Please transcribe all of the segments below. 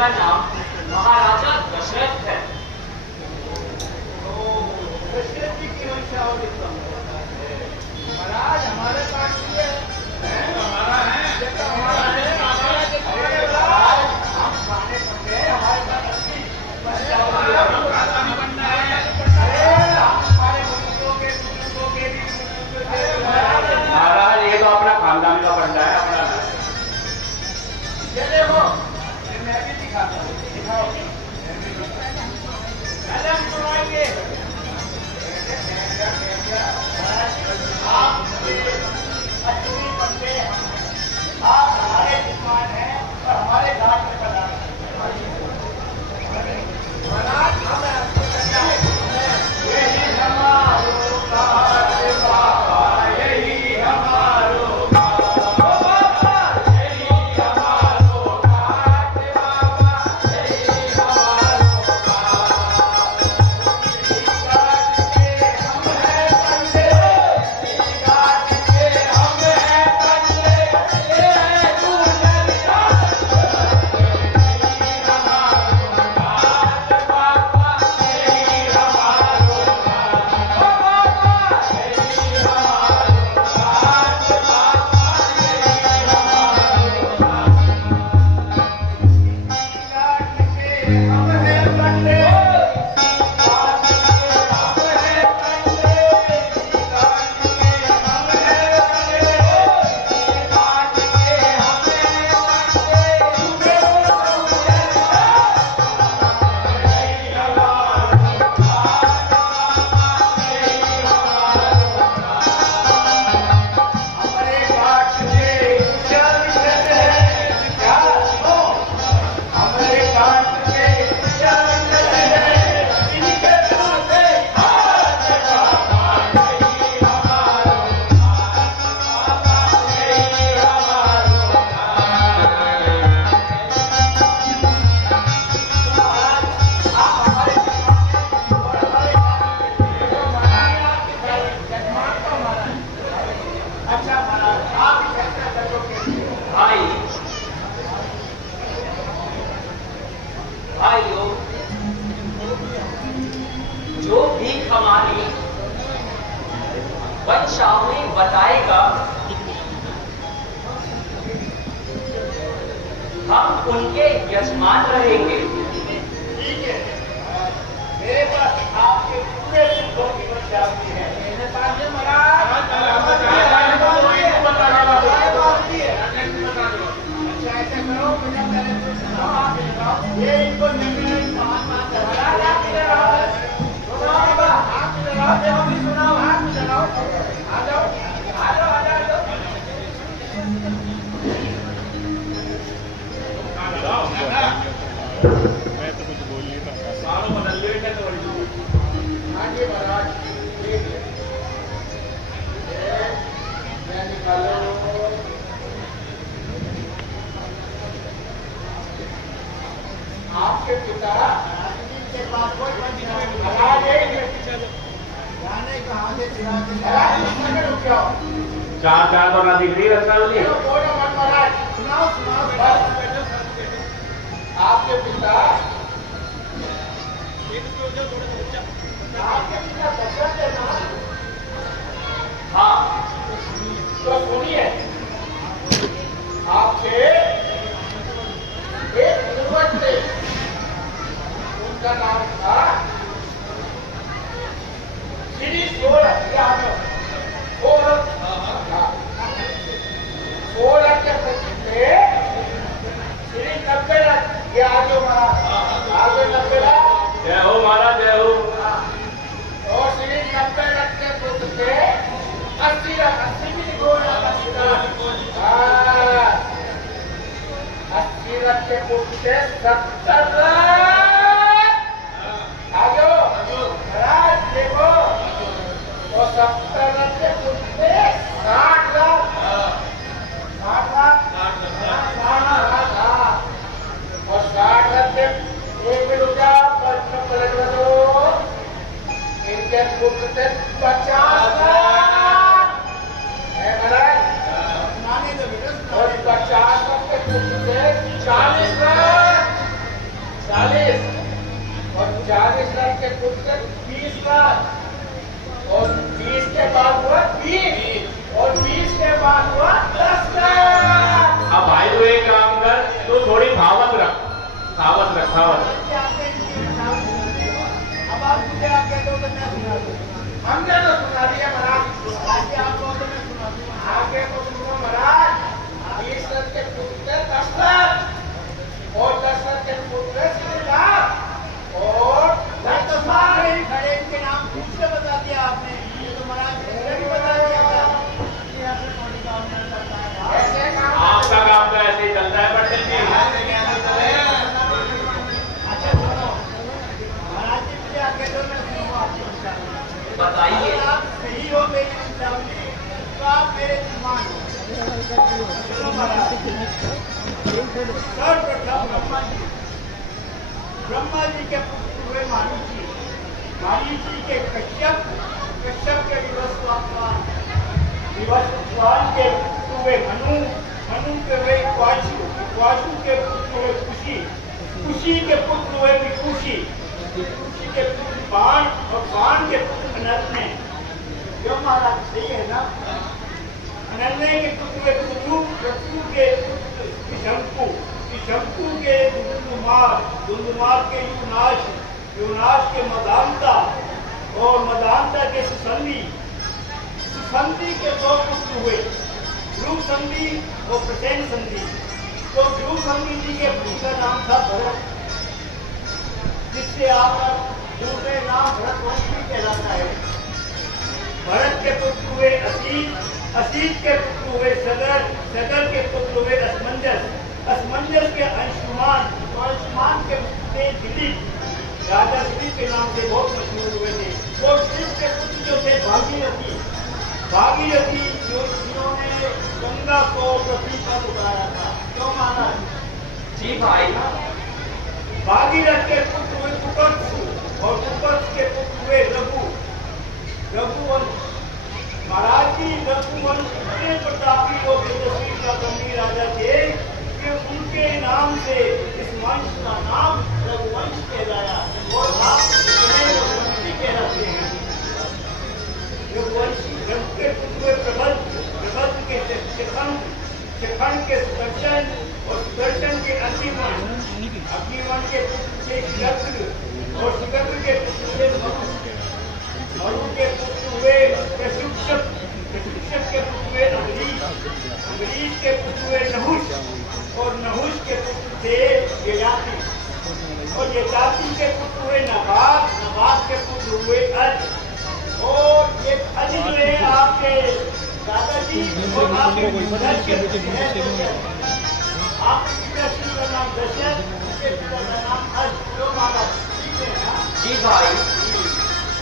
जिनका नाम महाराजा दशरथ है। दशरथ जी की वंशा हो महाराज हमारे पास भी है, हमारा है, हमारा है, हमारा के हम खाने पड़ते हैं, हमारे पास बनना है, हमारे बुजुर्गों के भी महाराज ये तो अपना खानदान का पंडा है अपना। ये देखो मैं भी दिखाता हूँ, दिखाओ कलम सुनाएंगे आप असली बंदे हम हैं, आप हमारे दुश्मन हैं और हमारे घाट में पधारे महाराज हम आपको करना है यही हमारो काज बाबा, यही हमारो भाइयों, जो भी हमारी वंशावली बताएगा हम उनके यजमान रहेंगे। ठीक है, मेरे पास आपके पूरे सिद्धों की वंशावली है, मेरे पास में महाराज अच्छा ऐसा करो मुझे पहले तो सुनाओ, आप बताओ ये इनको नहीं महात्मा महाराज आप इधर आओ, सुनाओ आप इधर आओ, देखो भी सुनाओ, आप इधर आओ, आ जाओ आ जाओ आ जाओ मैं तो कुछ बोल नहीं पाऊंगा। सारों बदल लेट है तो हाँ जी महाराज ठीक है, मैं निकालो आपके पिता के पास कोई जाने कहाँ से चिरा चार चार तो ना दिख रही रसवाली। सुनाओ सुनाओ बस आपके पिता दशरथ है ना? हाँ तो सुनिए, आपके एक पूर्वज थे, उनका नाम था श्री सोलह यादव। सोलह के प्रसिद्ध थे श्री नब्बेरथ, ये आगे आगे नब्बेरथ, जय हो महाराज जय हो। और श्री नब्बेरथ के पुत्र थे 80 भी लिखो 80 रथ के पुत्र थे 70 आगे महाराज देखो, तो 70 रथ के पुत्र थे 60 रथ, 60 और 60 रथ के एक मिनट रुक जाओ, पलट दो, इनके पुत्र थे 50 है महाराज, और 50 के पुत्र थे 40 रथ, दशरथ के पुत्र 20 लाख और 20 के बाद हुआ 20 और 20 के बाद हुआ 10 लाख। अब भाई तो एक काम कर, तू थोड़ी खावत रख, खावत रख, खावत। अब आप मुझे आगे दो तो मैं सुना दूं। हमने तो सुना दिया महाराज, आगे आप लोगों ने सुना दिया। आगे तो सुनो महाराज, 20 रथ के पुत्र 10 लाख और 10 रथ के पुत्र 3 लाख और 10 सारे खड़े इनके नाम खुद से बता दिया आपने। ये तो महाराज ने भी बता दिया था। ऐसे काम आपका काम तो ऐसे ही चलता है पटेल जी। अच्छा सुनो महाराज जी, मुझे आगे दो, मैं सुनूंगा आपकी बात। बताइए। अगर आप सही हो मेरी विचारधारा, तो आप मेरे मेहमान हो। सुनो महाराज, सर्वप्रथम ब्रह्मा जी के पुत्र हुए मारीची, मारीची के कश्यप, कश्यप के विवस्वान के पुत्र हुए मनु, मनु के हुए इक्वाशु, इक्वाशु के पुत्र हुए कुशी, कुशी के पुत्र हुए विकुशी, विकुशी के पुत्र बाण और बाण के पुत्र अनन्य। क्यों महाराज सही है ना? अनन्य के पुत्र हुए पृथु, पृथु के पुत्र शंकु, शंकु के दुंदुमार, दुंदुमार के युनाश, युनाश के मदांता और मदांता के सुसंधि, सुसंधि के 2 पुत्र हुए, ध्रुव संधि और प्रसेन संधि। तो ध्रुव संधि जी के पुत्र का नाम था भरत, जिससे आकर दूसरे नाम भरतवंशी कहलाता है। भरत के पुत्र हुए असीत, असीत के पुत्र हुए सगर, सगर के पुत्र हुए असमंजस, असमंजस के अंशुमान, अंशुमान के पुत्र दिलीप, राजा दिलीप के नाम से बहुत मशहूर हुए थे। और दिलीप के पुत्र जो थे भागीरथी, भागीरथी जिन्होंने गंगा को पृथ्वी पर उतारा था। क्यों महाराज? जी भाई। भागीरथ के पुत्र हुए कुपत्स और कुपत्स के पुत्र हुए रघु, रघुवंश। महाराज जी रघुवंश इतने प्रतापी और तेजस्वी पराक्रमी राजा थे कि उनके नाम से इस वंश का नाम रघुवंश कहलाया। और आप इन्हें रघुवंशी कहलाते हैं। रघुवंशी रघु के पुत्र हुए प्रबल, प्रबल के शिखंड, शिखंड के सुदर्शन और सुदर्शन के अग्निवन, अग्निवन के पुत्र से शिखर और शिखर के पुत्र से मरु, मरु के पुत्र हुए प्रशिक्षक, प्रशिक्षक के पुत्र हुए अम्बरीश, अम्बरीश के पुत्र हुए नहुष और नहुष के पुत्र थे ययाति और ययाति के पुत्र हुए नबाग, नबाग के पुत्र हुए अज। और ये अज जो है आपके दादाजी और आपके पिताजी के पुत्र हैं। आपके पिताजी का नाम दशरथ, उनके पिता का नाम अज। तो महाराज ठीक है ना? जी भाई।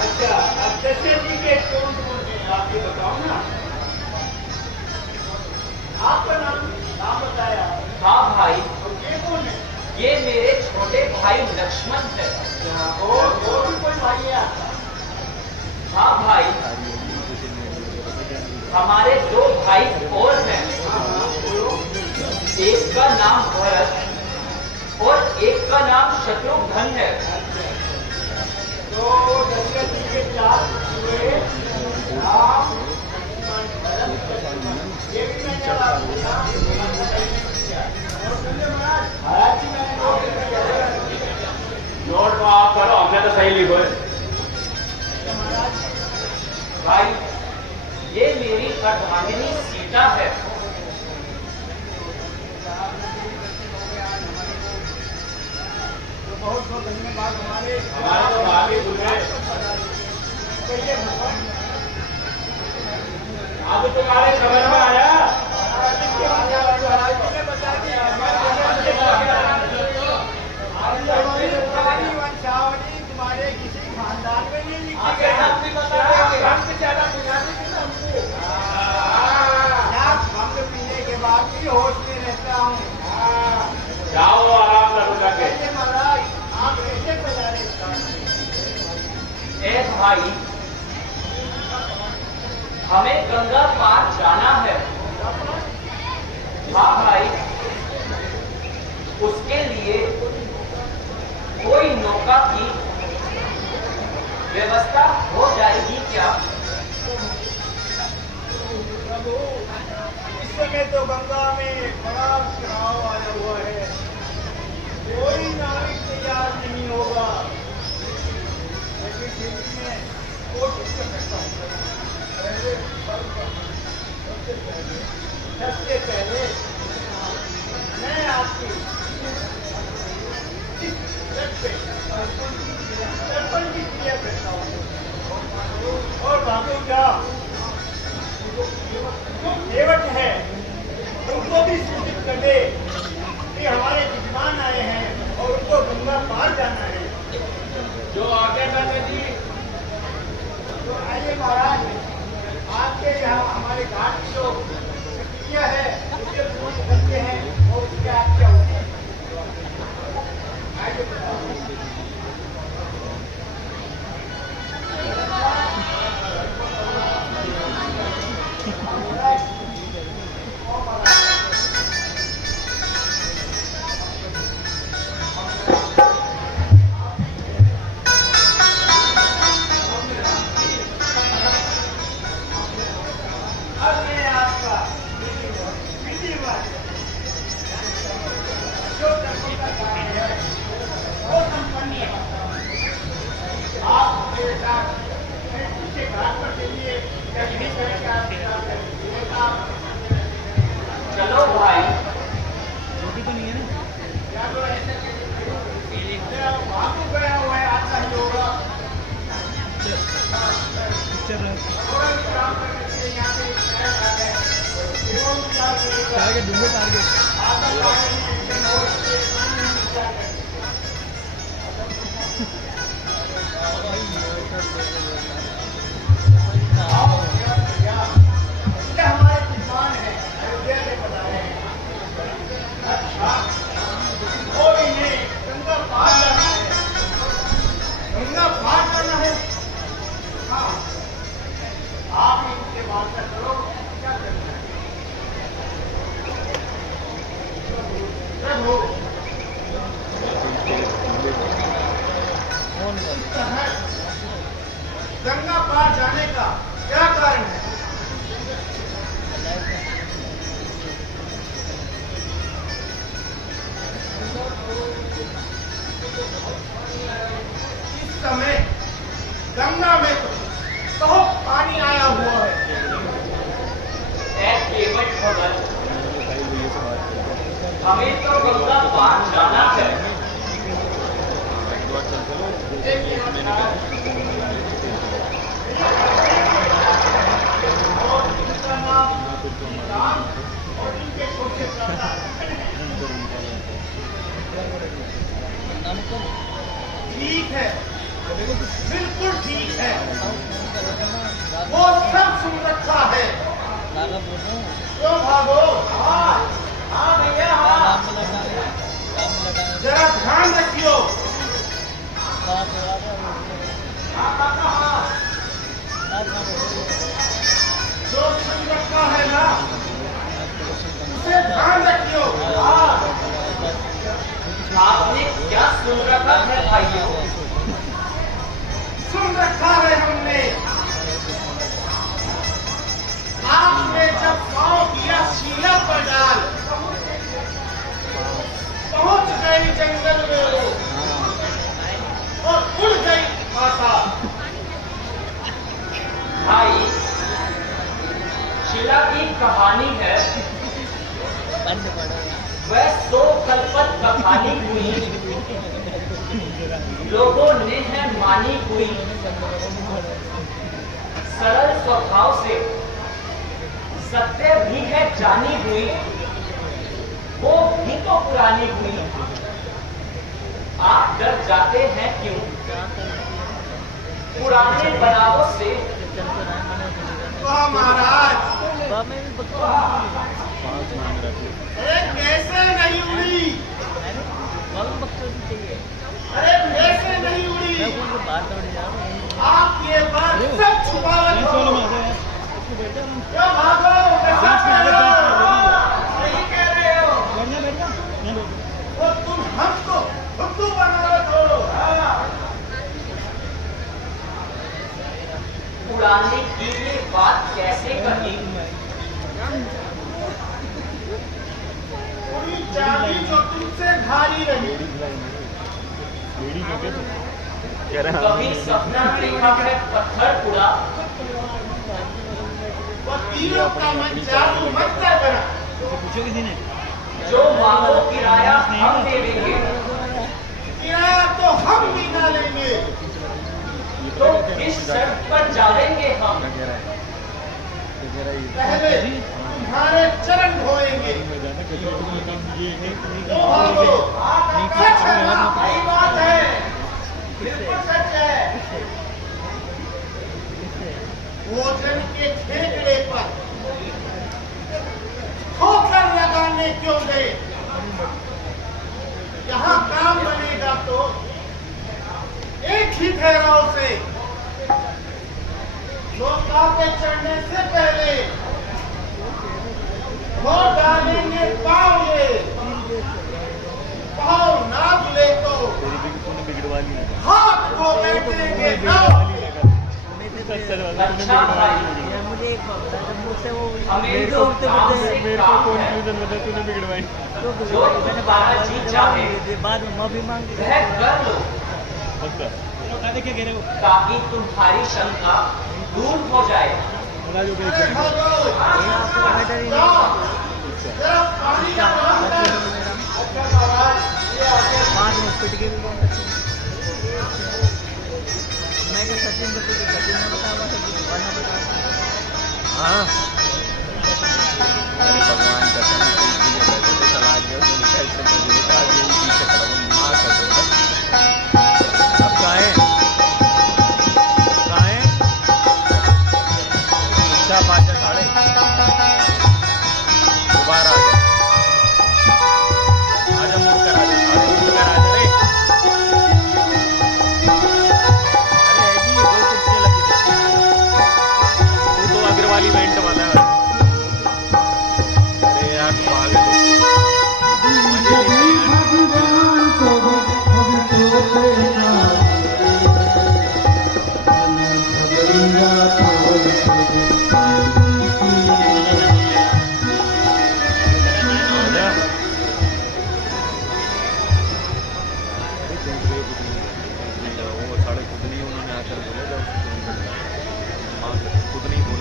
अच्छा, अब दशरथ जी के कौन कौन हैं आप ये बताओ ना। आपका नाम बताया। हाँ भाई। और ये कौन है? ये मेरे छोटे भाई लक्ष्मण है। और भी कोई भाई है आपका? हाँ भाई, हमारे 2 भाई और हैं। एक का नाम भरत और एक का नाम शत्रुघ्न है। तो दशरथ जी के 4 हुए, राम, भरत, ये भी मैंने आपको महाराज जी मैंने नोट तो आप करो, हमने तो सही लिखो है। भाई, ये मेरी अर्धांगिनी सीता है। तो बहुत बहुत धन्यवाद हमारे तो भाभी बुझे। अब तुम्हारे समझ में आया? बता दिया वंशावली तुम्हारे किसी खानदान में नहीं लिखी गई। भंग पीने के बाद भी होश में रहता हूँ। जाओ आराम करो जाके। महाराज आप कैसे गुजारे? ए भाई, हमें गंगा पार जाना है। हाँ भाई, उसके लिए कोई नौका की व्यवस्था हो जाएगी क्या? प्रभु, इस समय तो गंगा में बड़ा चढ़ाव आया हुआ है, कोई नाविक तैयार नहीं होगा, लेकिन फिर भी मैं कोशिश कर सकता हूँ। सबसे पहले मैं आपकी इस रथ पे तर्पण की क्रिया करता हूँ और बाकी का जो देवट है उनको भी सूचित कर दे कि हमारे विद्वान आए हैं और उनको गंगा पार जाना है। जो आगे बैठे जी, तो आइए महाराज, आपके यहाँ हमारे घाट की जो प्रक्रिया है उसके पूर्ण करते हैं और उसके आप क्या होते हैं। आइए बताओ। अब मैं आपका विधिवत जो कर्मों का कार्य है वो संपन्न करता हूँ। आप मेरे साथ पीछे घाट पर चलिए या यहीं पर चलो भाई। या तो ऐसे वहाँ को गया हुआ है, आता ही होगा। थोड़ा भी काम करने के लिए यहाँ पे हमारे विद्वान हैं, अयोध्या से बता रहे हैं। अच्छा, और इन्हें गंगा पार करना है, गंगा पार करना है। हाँ, आप इनसे वार्ता करो, क्या करना है। प्रभु, गंगा पार जाने का क्या कारण है? इस समय गंगा में तो बहुत पानी आया हुआ है। केवट भगत, हमें तो गंगा पार जाना है। और इनका नाम राम और इनके छोटे भ्राता ठीक है, बिल्कुल ठीक है, वो सब सुन रखा है। क्यों भागो? हाँ हाँ भैया, हाँ, जरा ध्यान रखियो। जो सुन रखा है ना, उसे ध्यान रखियो। हाँ, आपने क्या सुन रखा है भाइयों? सुन रखा है हमने। आपने जब पाँव किया शीला पर डाल, पहुंच गई जंगल में वो और उड़ गई माता। भाई, शिला की कहानी है, वह 100 कल्पत कहानी हुई, लोगों ने है मानी हुई, सरल स्वभाव से सत्य भी है जानी हुई, वो भी तो पुरानी हुई। आप डर जाते हैं क्यों पुराने बनावों से? वाह महाराज, अरे कैसे नहीं उड़ी? अरे कैसे नहीं उड़ी? आप ये बात सब छुपा रखो। क्यों भागो? कैसा कह रहे हो? सही कह रहे हो। वो तुम हमको बुद्धू बना रहे हो। बात कैसे कही? पूरी चाबी जो तुमसे भारी रही, कभी सपना देखा है पत्थर पूरा, वो तीनों का मन जादू मत बना। जो मांगो किराया हम दे देंगे, किराया तो हम भी ना लेंगे। तो किस शर्त पर जाएंगे हम? पहले तुम्हारे चरण धोएंगे। तो भागो, सच है ना? सही बात है, बिल्कुल सच है। भोजन के ठेकड़े पर ठोकर लगाने क्यों दे? यहाँ काम बनेगा तो एक ही ठहराव से नौका पे चढ़ने से पहले धो डालेंगे पाँव। ये पाँव ना धुले तो हाथ को बैठेंगे नाव पे। अच्छा भाई, मुझे एक बात बता, जब मुझसे वो हमें तो काम से काम है। तूने बिगड़वाई। तो जो तुम्हारा जी चाहे बाद में माफी मांग वह कर लो, ताकि तुम्हारी शंका दूर हो जाए। अरे भागो, जाओ, जरा पानी का काम कर। अच्छा महाराज, ये आगे बाद में पिट के भी मैं क्या सचिन को कुछ सचिन ने बताया वरना बताया। हाँ अरे भगवान कसम बैठे थे चला गया तो निकल से मुझे निकाल के पीछे खड़ा हूँ माँ कसम। अब कहाँ है अच्छा 5 साढ़े दोबारा आजा मुड़ कर आजा साढ़े मुड़ कर आजा रे। अरे है जी 2 कुर्सियाँ लगी तू तो अग्रवाल इवेंट वाला है। अरे यार पागल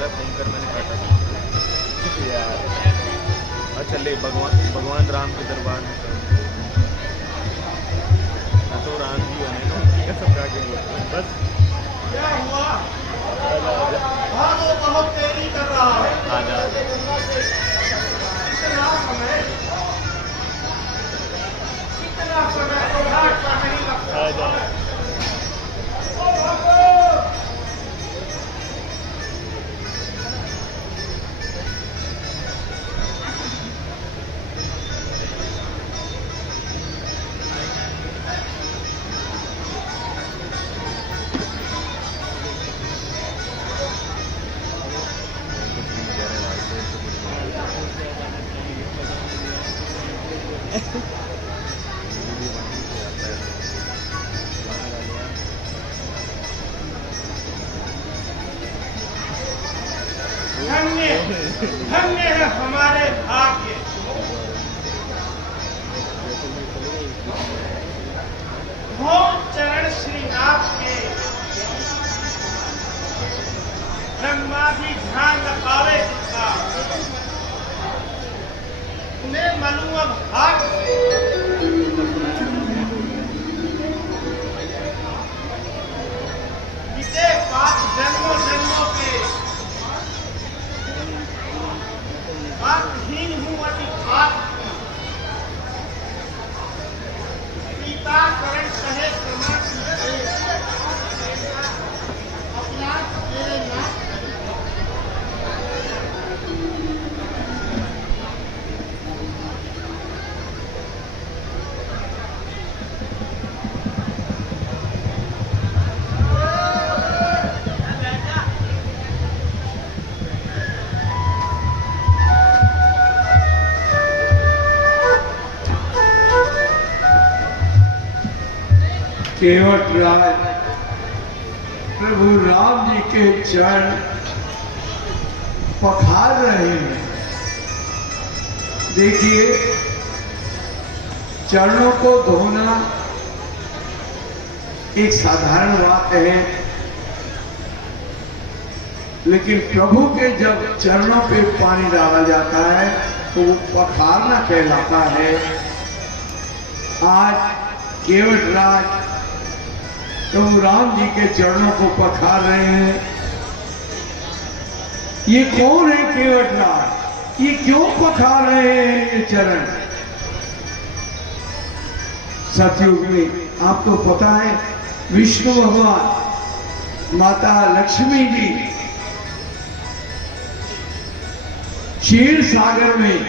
फोन कर मैंने काटा यार। अच्छा ले भगवान राम के दरबार में कर तो राम जी बने सब के बस क्या हुआ? भागो, बहुत देरी कर रहा है। आजा इतना समय तो घाट पर नहीं लगता। आजा धन्य है हमारे भाग्य। हो चरण श्रीनाथ के ब्रह्मा भी ध्यान न पावे जिसका, उन्हें मलूम अब भाग से। बीते 5 जन्मों के बातहीन हूँ अधिकार। सीता करण कहे समाज अपना तेरे नाम। केवट राज प्रभु राम जी के चरण पखार रहे हैं। देखिए, चरणों को धोना एक साधारण बात है, लेकिन प्रभु के जब चरणों पे पानी डाला जाता है तो वो पखारना कहलाता है। आज केवट राज प्रभु राम जी के चरणों को पखार रहे हैं। ये कौन है केवट राज? ये क्यों पखार रहे हैं ये चरण? सतयुग में आपको पता है, विष्णु भगवान, माता लक्ष्मी जी क्षीर सागर में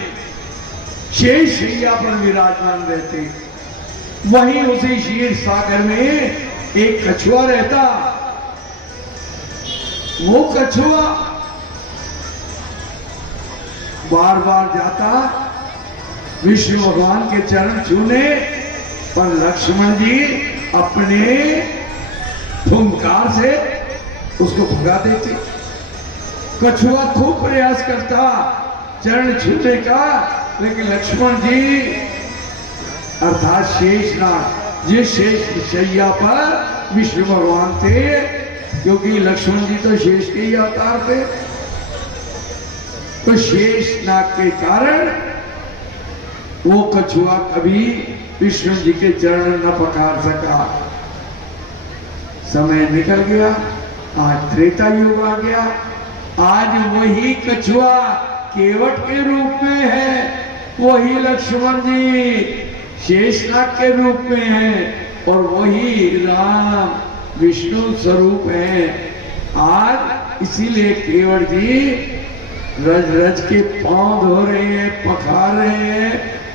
शेष शैया पर विराजमान रहते। वहीं उसी क्षीर सागर में एक कछुआ रहता। वो कछुआ बार बार जाता विष्णु भगवान के चरण छूने, पर लक्ष्मण जी अपने फुंकार से उसको भगा देते। कछुआ खूब प्रयास करता चरण छूने का, लेकिन लक्ष्मण जी अर्थात शेषनाग, जिस शेष शैया पर विष्णु भगवान थे, क्योंकि लक्ष्मण जी तो शेष के ही अवतार थे, तो शेषनाग के कारण वो कछुआ कभी विष्णु जी के चरण न पखार सका। समय निकल गया, आज त्रेता युग आ गया। आज वही कछुआ केवट के रूप में है, वही लक्ष्मण जी शेषनाग के रूप में है, और वही राम विष्णु स्वरूप है। आज इसीलिए केवट जी रज रज के पांव धो रहे हैं, पखार रहे हैं,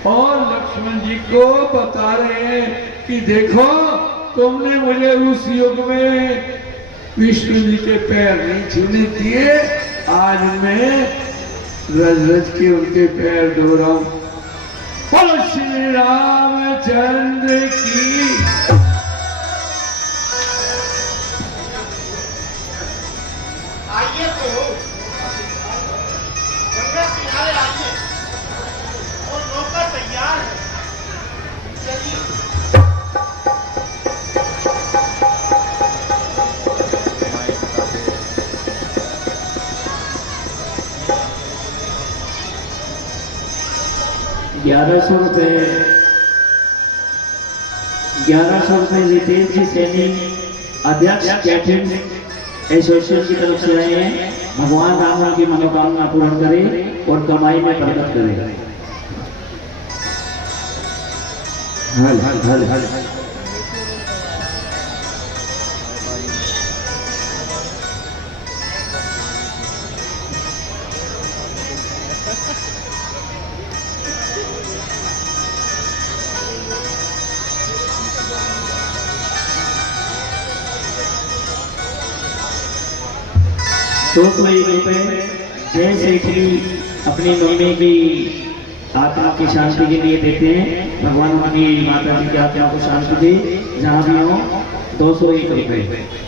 और लक्ष्मण जी को बता रहे हैं कि देखो, तुमने मुझे उस युग में विष्णु जी के पैर नहीं छूने दिए, आज मैं रज रज के उनके पैर धो रहा हूं। बोलो श्री रामचंद्र की। आइए तो गंगा किनारे आइए, और नौका तैयार है, चलिए। 1100 रुपए रितेश जी सैनी, अध्यक्ष कैटरिंग एसोसिएशन की तरफ से आए हैं। भगवान राम की मनोकामना पूर्ण करे और कमाई में बरकत करे। हल हल हल हल ₹201 जय सेठी अपनी मम्मी की आत्मा की शांति के लिए देते हैं। भगवान अपनी माता जी की आत्मा को शांति दे, जहाँ भी हो। ₹201।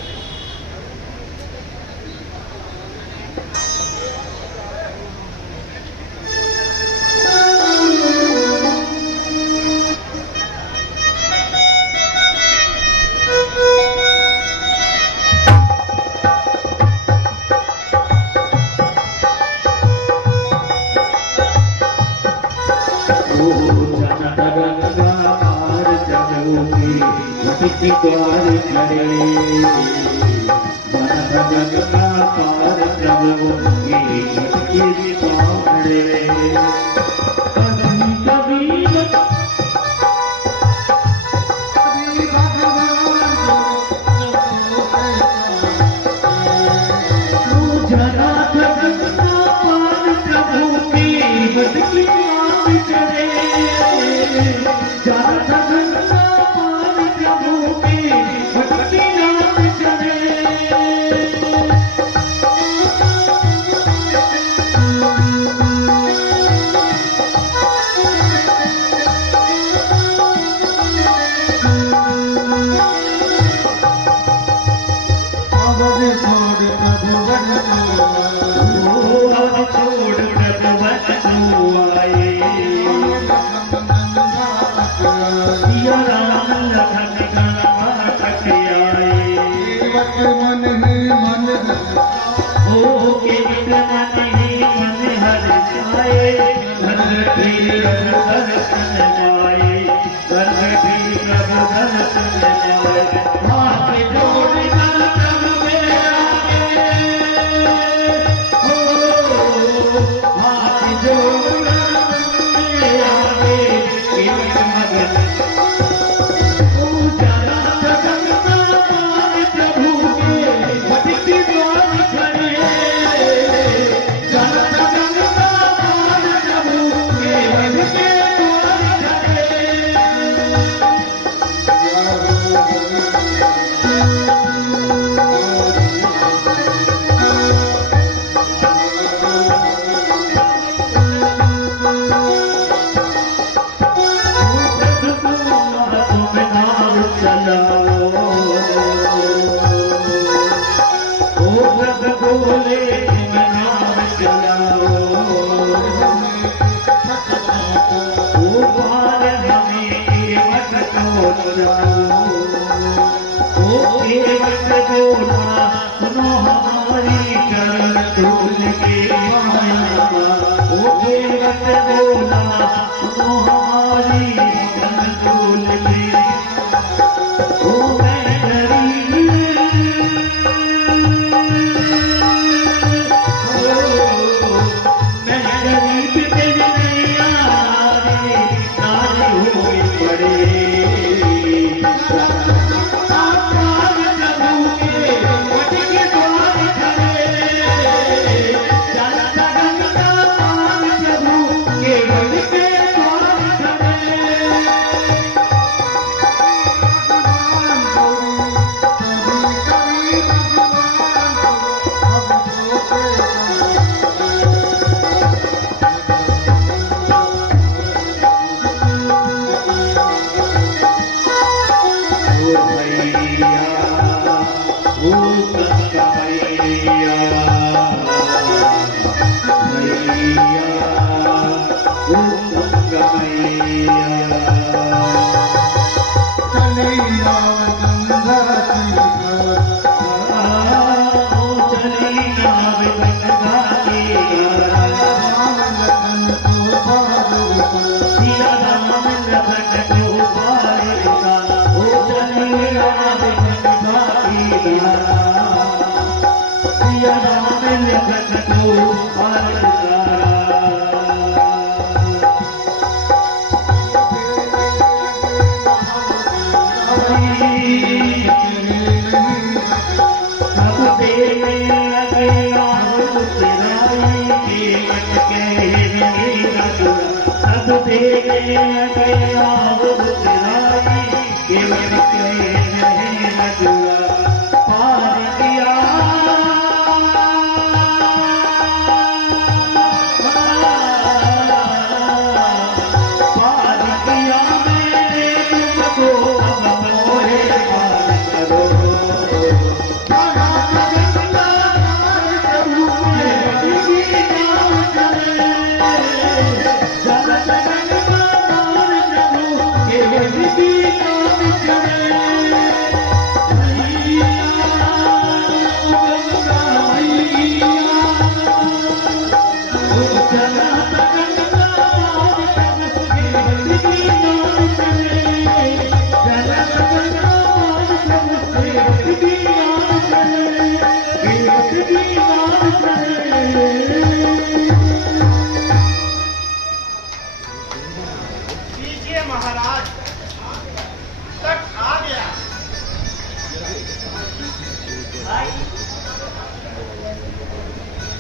कछुआए सिया राम लखन गणवा कटियाए ओ केवट मन ही मन हर जाए घनघटी प्रभु दर्शन जाए घनघटी प्रभु दर्शन जाए हाथ जोड़ कर प्रभु मेरा हाथ जोड़ मेरा केवट मगन सुनो हमारी चरण धूल के माया ओ केवट बोला सुनो हमारी चरण धूल के ओ मैं गरीब मैं गरीब तेरे नैया रे नारी हुई पड़े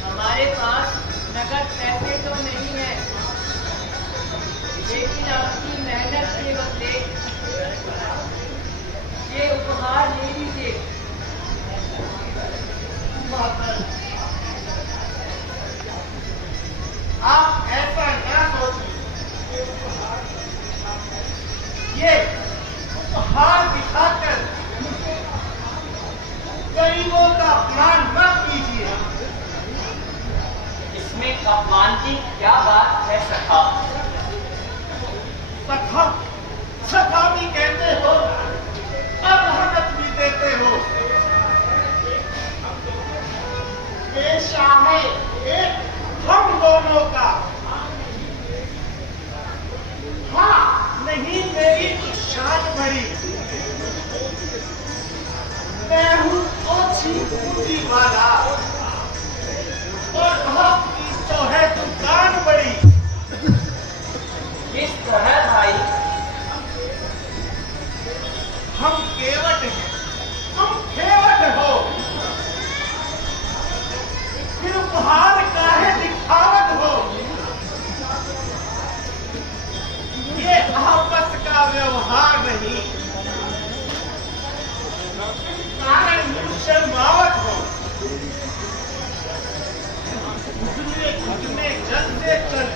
हमारे पास नगद पैसे तो नहीं है, लेकिन आपकी मेहनत के बदले ये उपहार ले लीजिए। आप ऐसा क्या सोचिए, ये उपहार दिखाकर गरीबों का अपमान मत कीजिए। इस इसमें अपमान की क्या बात है सखा? सखा सखा भी कहते हो और रहमत भी देते हो। पेशा है एक हम दोनों का। हाँ नहीं मेरी शान भरी, मैं हूँ ओछी पूंजी वाला और आपकी तो है दुकान बड़ी। किस तरह भाई? हम केवट हैं, तुम खेवट हो, फिर उपहार काहे दिखावट हो। ये आपस का व्यवहार नहीं, कारण शर्मावट हो। घुटने जल से चल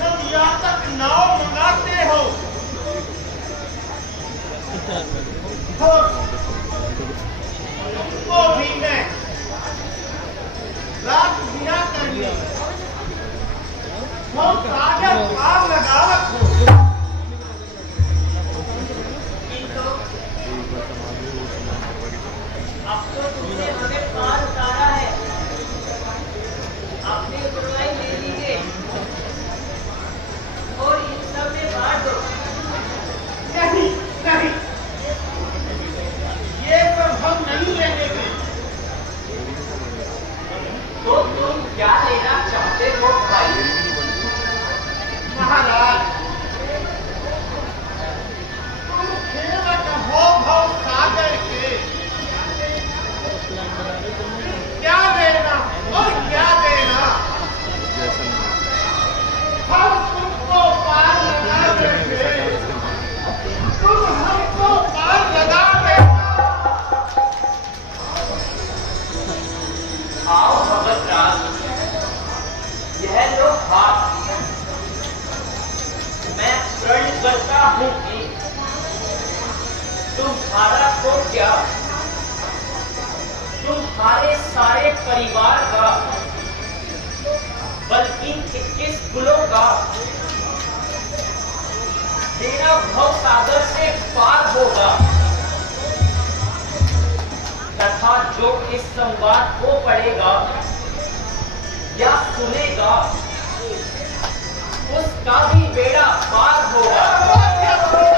नदिया तक नाव मंगाते हो। वो भी मैं रात बिना करनी वो कागज पार लगावत हो। अब तो तुमने हमें पार उतारा है, अपनी गुरुआई ले लीजिए और इन सब में बांट दो। नहीं नहीं, ये सब हम नहीं लेने दें। तो तुम क्या लेना चाहते हो भाई? महाराज तुम खेवट हो भव सागर के, क्या देना और क्या देना। हम तुमको पार लगा देंगे, तुम हमको पार लगा देना। आओ भगत राज, यह लो हाथ। मैं प्रण करता हूँ कि तुम्हारा तो क्या, तुम्हारे सारे परिवार का, बल्कि 21 कुलों का तेरा भव सागर से पार होगा, तथा जो इस संवाद को पढ़ेगा या सुनेगा उसका भी बेड़ा पार होगा। क्या